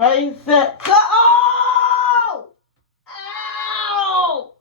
Ready, set, go! Oh! Ow!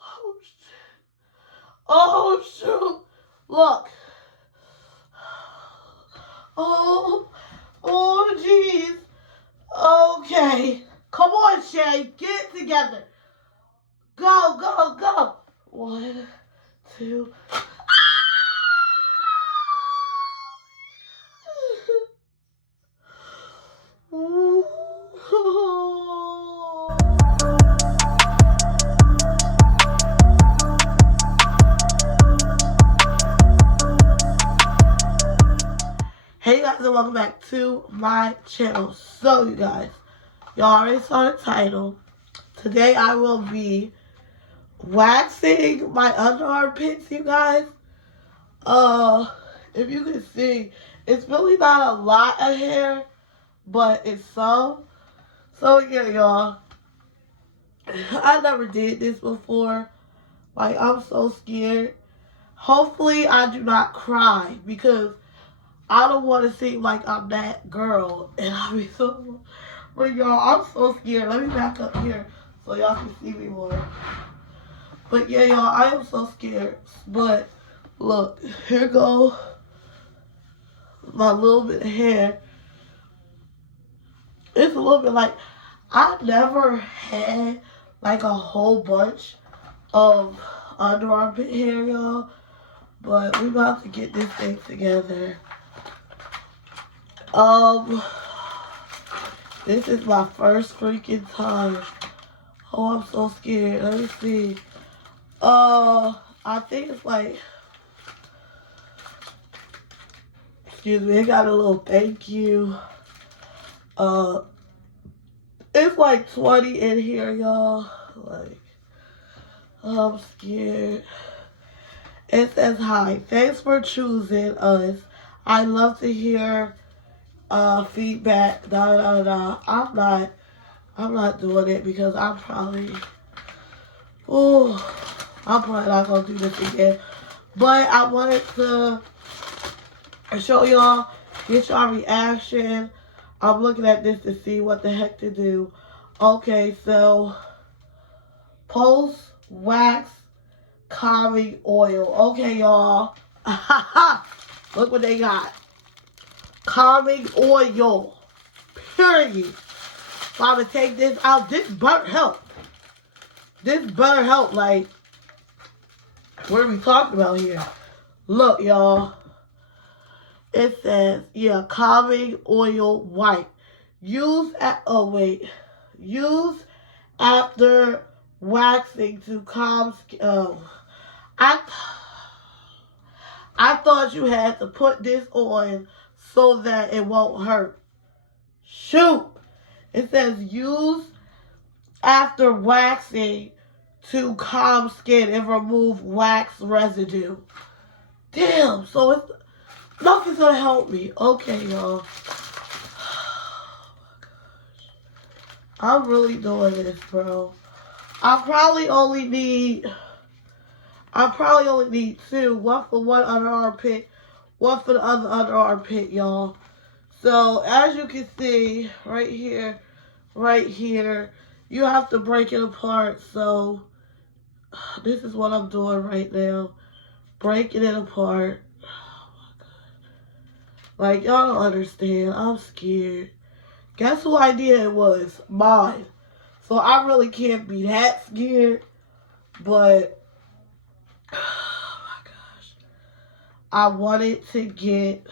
Oh, shit. Oh, shoot. Look. Oh, jeez. Okay. Come on, Shay. Get it together. Go, go, go. 1, 2. Hey guys, and welcome back to my channel. So you guys, y'all already saw the title. Today I will be waxing my under armpits, you guys. If you can see, it's really not a lot of hair, but it's some. So yeah, y'all, I never did this before. Like, I'm so scared. Hopefully I do not cry, because I don't want to seem like I'm that girl. And I'll be so... But y'all, I'm so scared. Let me back up here so y'all can see me more. But yeah, y'all, I am so scared. But look, here go my little bit of hair. It's a little bit like... I never had like a whole bunch of under armpit hair, y'all. But we about to get this thing together. This is my first freaking time. Oh, I'm so scared. Let me see. I think it's like, excuse me, it got a little thank you. It's like 20 in here, y'all. Like, I'm scared. It says, hi, thanks for choosing us. I love to hear feedback, I'm not doing it because I'm probably not gonna do this again. But I wanted to show y'all, get y'all reaction. I'm looking at this to see what the heck to do. Okay, so post wax calming oil. Okay, y'all. Look what they got. Calming oil. Period. So I'm going to take this out. This better help. This better help. Like, what are we talking about here? Look, y'all. It says, yeah, calming oil white. Use after waxing to calm skin. Oh. I thought you had to put this on so that it won't hurt. Shoot. It says use after waxing to calm skin and remove wax residue. Damn, so it's nothing's gonna help me. Okay, y'all. Oh my gosh. I'm really doing this, bro. I probably only need two. One for one under armpit, one for the other under armpit, y'all. So, as you can see, right here, you have to break it apart. So, this is what I'm doing right now. Breaking it apart. Oh, my God. Like, y'all don't understand. I'm scared. Guess whose idea it was? Mine. So, I really can't be that scared. But, oh, my gosh. I wanted to get...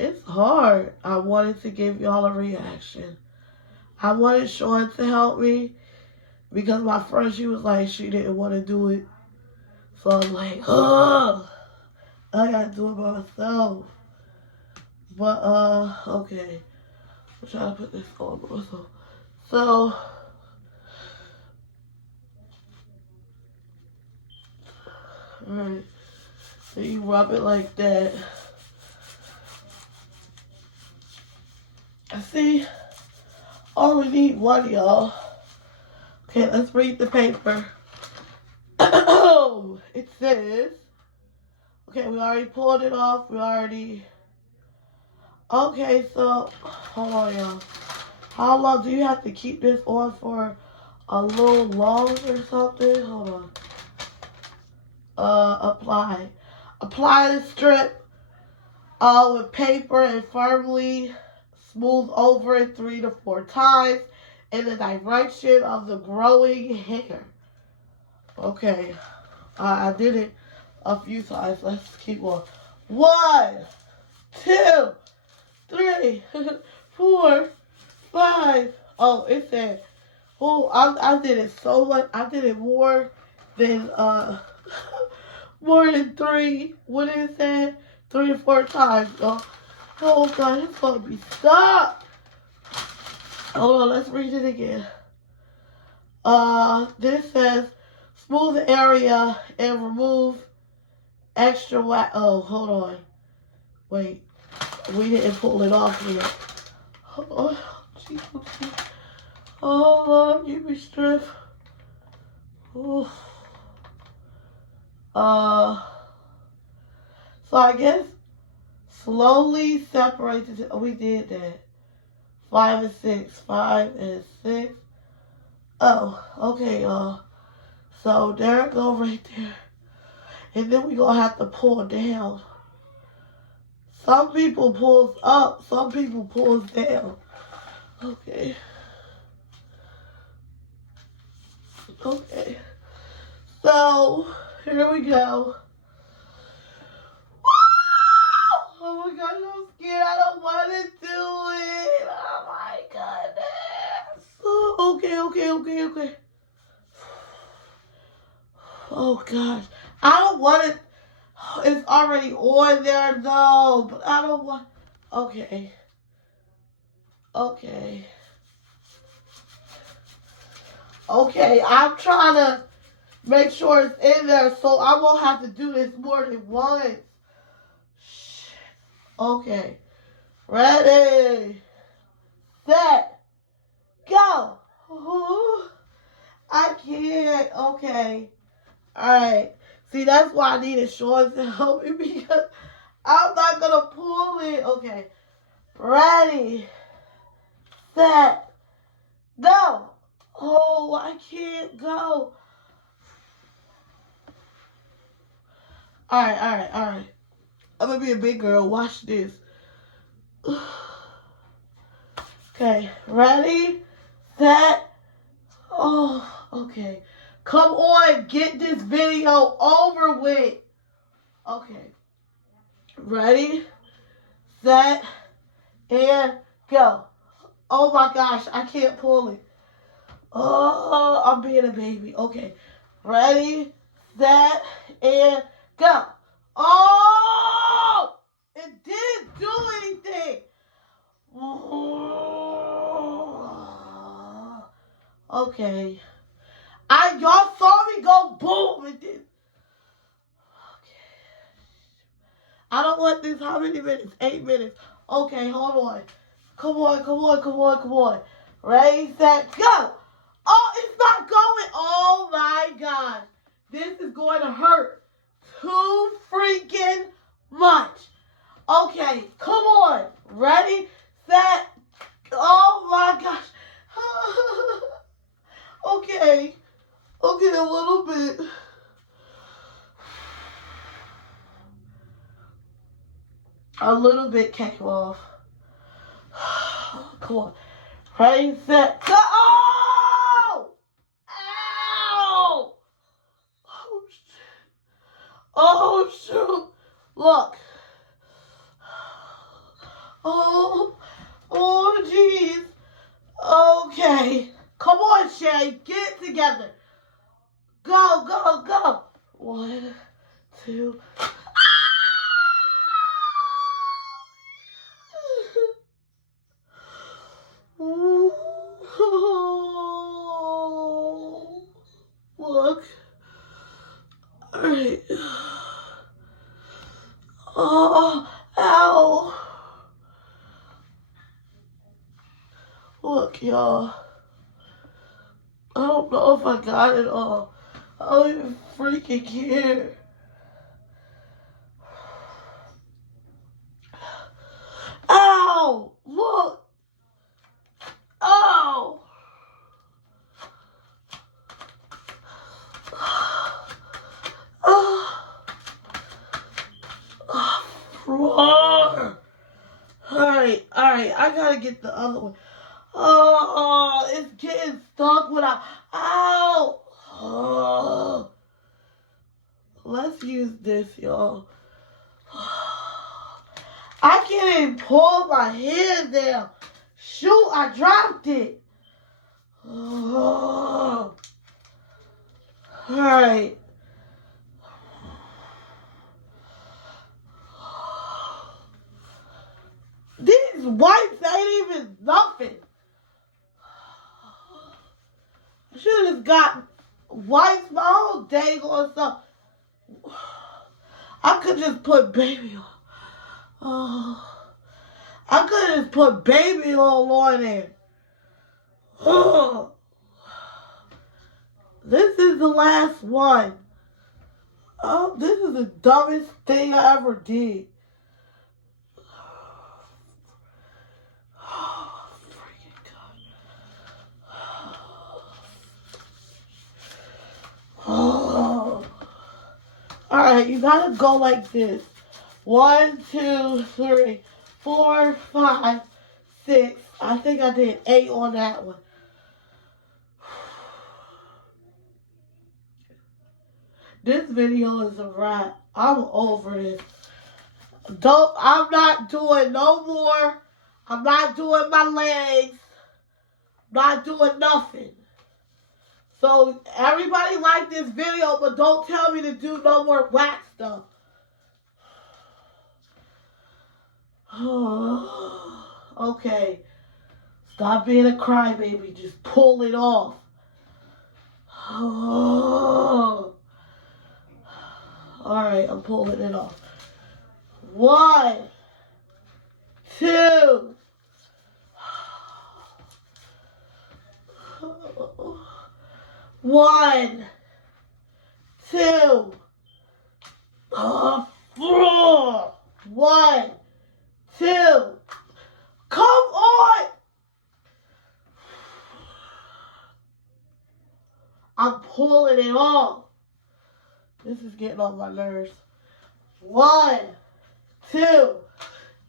It's hard. I wanted to give y'all a reaction. I wanted Sean to help me because my friend, she was like, she didn't want to do it. So I was like, oh, I gotta do it by myself. But, okay. I'm trying to put this on myself. So, alright. So you rub it like that. I see. Oh, we need one, y'all. Okay, let's read the paper. It says, okay, we already pulled it off. We already, Okay, so hold on, y'all. How long do you have to keep this on for? A little long or something? Hold on. Apply. Apply the strip with paper and firmly smooth over it 3 to 4 times in the direction of the growing hair. Okay. I did it a few times. Let's keep going. 1, 2, 3, 4, 5. Oh, it said, oh, I did it so much. I did it more than more than 3. What is that? 3 or 4 times. Oh God, it's gonna be stuck. Hold on, let's read it again. This says smooth the area and remove extra wax. Oh, hold on. Wait, we didn't pull it off yet. Oh, geez. Oh Lord, give me strength. Oof. So I guess slowly separate the. Oh, we did that. 5 and 6. 5 and 6. Oh, okay, y'all. So there it go right there. And then we gonna have to pull down. Some people pulls up, some people pulls down. Okay. Okay. So here we go. Oh my God, I'm scared. I don't want to do it. Oh my goodness. Oh, okay. Oh gosh. I don't want it. It's already on there though. But I don't want. Okay. Okay. I'm trying to make sure it's in there so I won't have to do this more than once. Okay. Ready. Set. Go. Ooh, I can't. Okay. Alright. See, that's why I needed Sean to help me because I'm not going to pull it. Okay. Ready. Set. Go. Oh, I can't go. Alright. I'm going to be a big girl. Watch this. Okay. Ready. Set. Oh, okay. Come on, get this video over with. Okay. Ready, set, and go. Oh my gosh, I can't pull it. Oh, I'm being a baby. Okay. Ready, set, and go. Oh, it didn't do anything. Okay. Y'all saw me go boom and then. Okay. I don't want this. How many minutes? 8 minutes. Okay, hold on. Come on. Ready, set, go. Oh, it's not going. Oh my God. This is going to hurt too freaking much. Okay, come on. Ready, set. Oh my gosh. Okay, a little bit. A little bit came off. Come on. Ready, set, go. Oh! Ow! Oh, shoot. Look. Oh, jeez. Okay. Come on, Shay. Get it together. Go. 1, 2. Look. All right. Oh, ow. Look, y'all. I don't know if I got it all. I don't even freaking care. Ah! trying to get the other one. Oh, it's getting stuck without. Ow! Oh. Let's use this, y'all. I can't even pull my hand down. Shoot, I dropped it. Oh. Alright. These wipes ain't even nothing. I should have just got wipes my whole day or something. I could just put baby oil. Oh. I could just put baby oil on there. Oh. This is the last one. Oh, this is the dumbest thing I ever did. Oh, freaking God. Oh. Alright, you gotta go like this. 1, 2, 3, 4, 5, 6. I think I did 8 on that one. This video is a wrap. I'm over this. I'm not doing no more. I'm not doing my legs. I'm not doing nothing. So everybody like this video, but don't tell me to do no more wax stuff. Okay. Stop being a crybaby. Just pull it off. Alright, I'm pulling it off. 1, 2. 1, 2. 4. 1, 2. Come on! I'm pulling it off. This is getting on my nerves. 1, 2.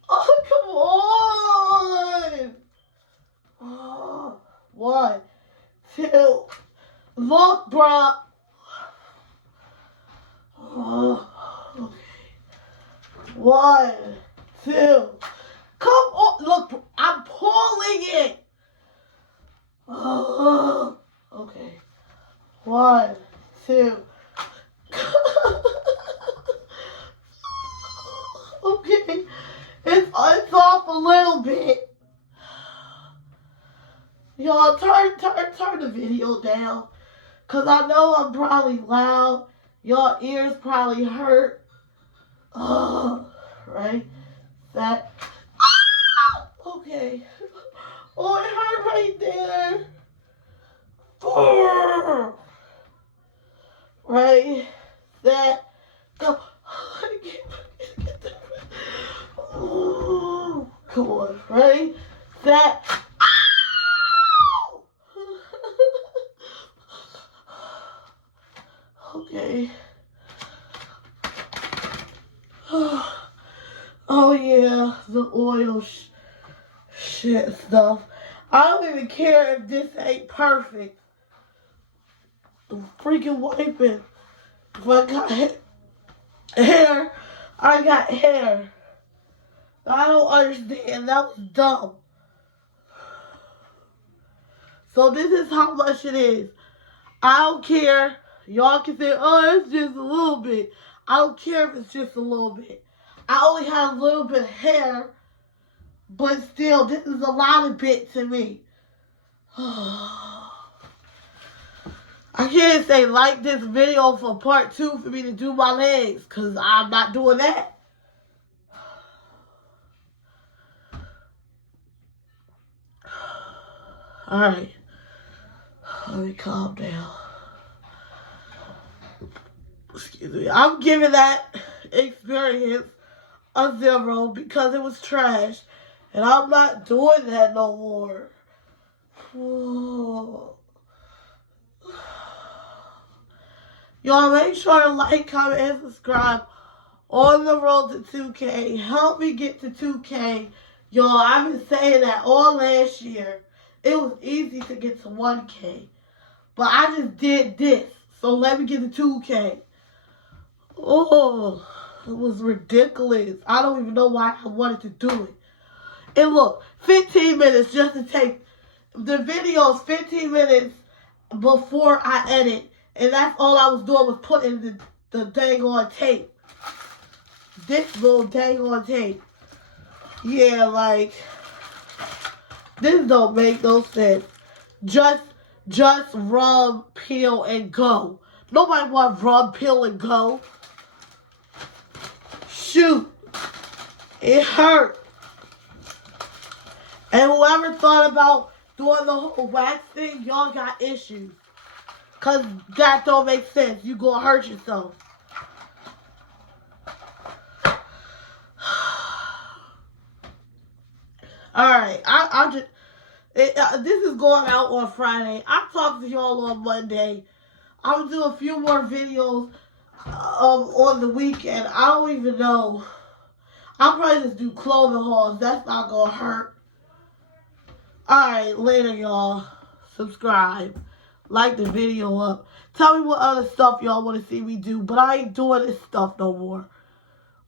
Oh, come on. Oh, 1, 2. Look, bruh. Oh, okay. 1, 2. Come on. Look, I'm pulling it. Oh, okay. 1, 2. Okay. It's off a little bit. Y'all turn the video down. Cause I know I'm probably loud. Y'all ears probably hurt. Right? That. Okay. Oh, it hurt right there. Right? That. Go. Come on. Ready? That. Okay. Oh yeah, the oil shit stuff. I don't even care if this ain't perfect. The freaking wiping. If I got hair, I got hair. I don't understand. That was dumb. So this is how much it is. I don't care. Y'all can say, oh, it's just a little bit. I don't care if it's just a little bit. I only have a little bit of hair, but still, this is a lot of bit to me. I can't say like this video for part 2 for me to do my legs, because I'm not doing that. Alright. Let me calm down. Excuse me. I'm giving that experience a 0 because it was trash. And I'm not doing that no more. Y'all make sure to like, comment, and subscribe on the road to 2K. Help me get to 2K. Y'all, I've been saying that all last year. It was easy to get to 1K. But I just did this. So let me get to 2K. Oh, it was ridiculous. I don't even know why I wanted to do it. And look, 15 minutes just to take the videos, 15 minutes before I edit. And that's all I was doing was putting the dang on tape. This little dang on tape. Yeah, like, this don't make no sense. Just rub, peel, and go. Nobody want rub, peel, and go. Shoot. It hurt. And whoever thought about doing the whole wax thing, y'all got issues. Because that don't make sense. You gonna hurt yourself. Alright, I just... this is going out on Friday. I'll talk to y'all on Monday. I'm gonna do a few more videos on the weekend. I don't even know. I'll probably just do clothing hauls. That's not gonna hurt. Alright, later y'all. Subscribe. Like the video up. Tell me what other stuff y'all want to see me do. But I ain't doing this stuff no more.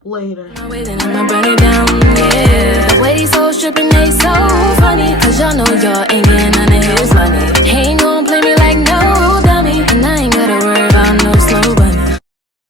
Later. I'ma burn it down, yeah. The way these hoes stripping, they so funny. Cause y'all know y'all ain't getting none of his money. Ain't no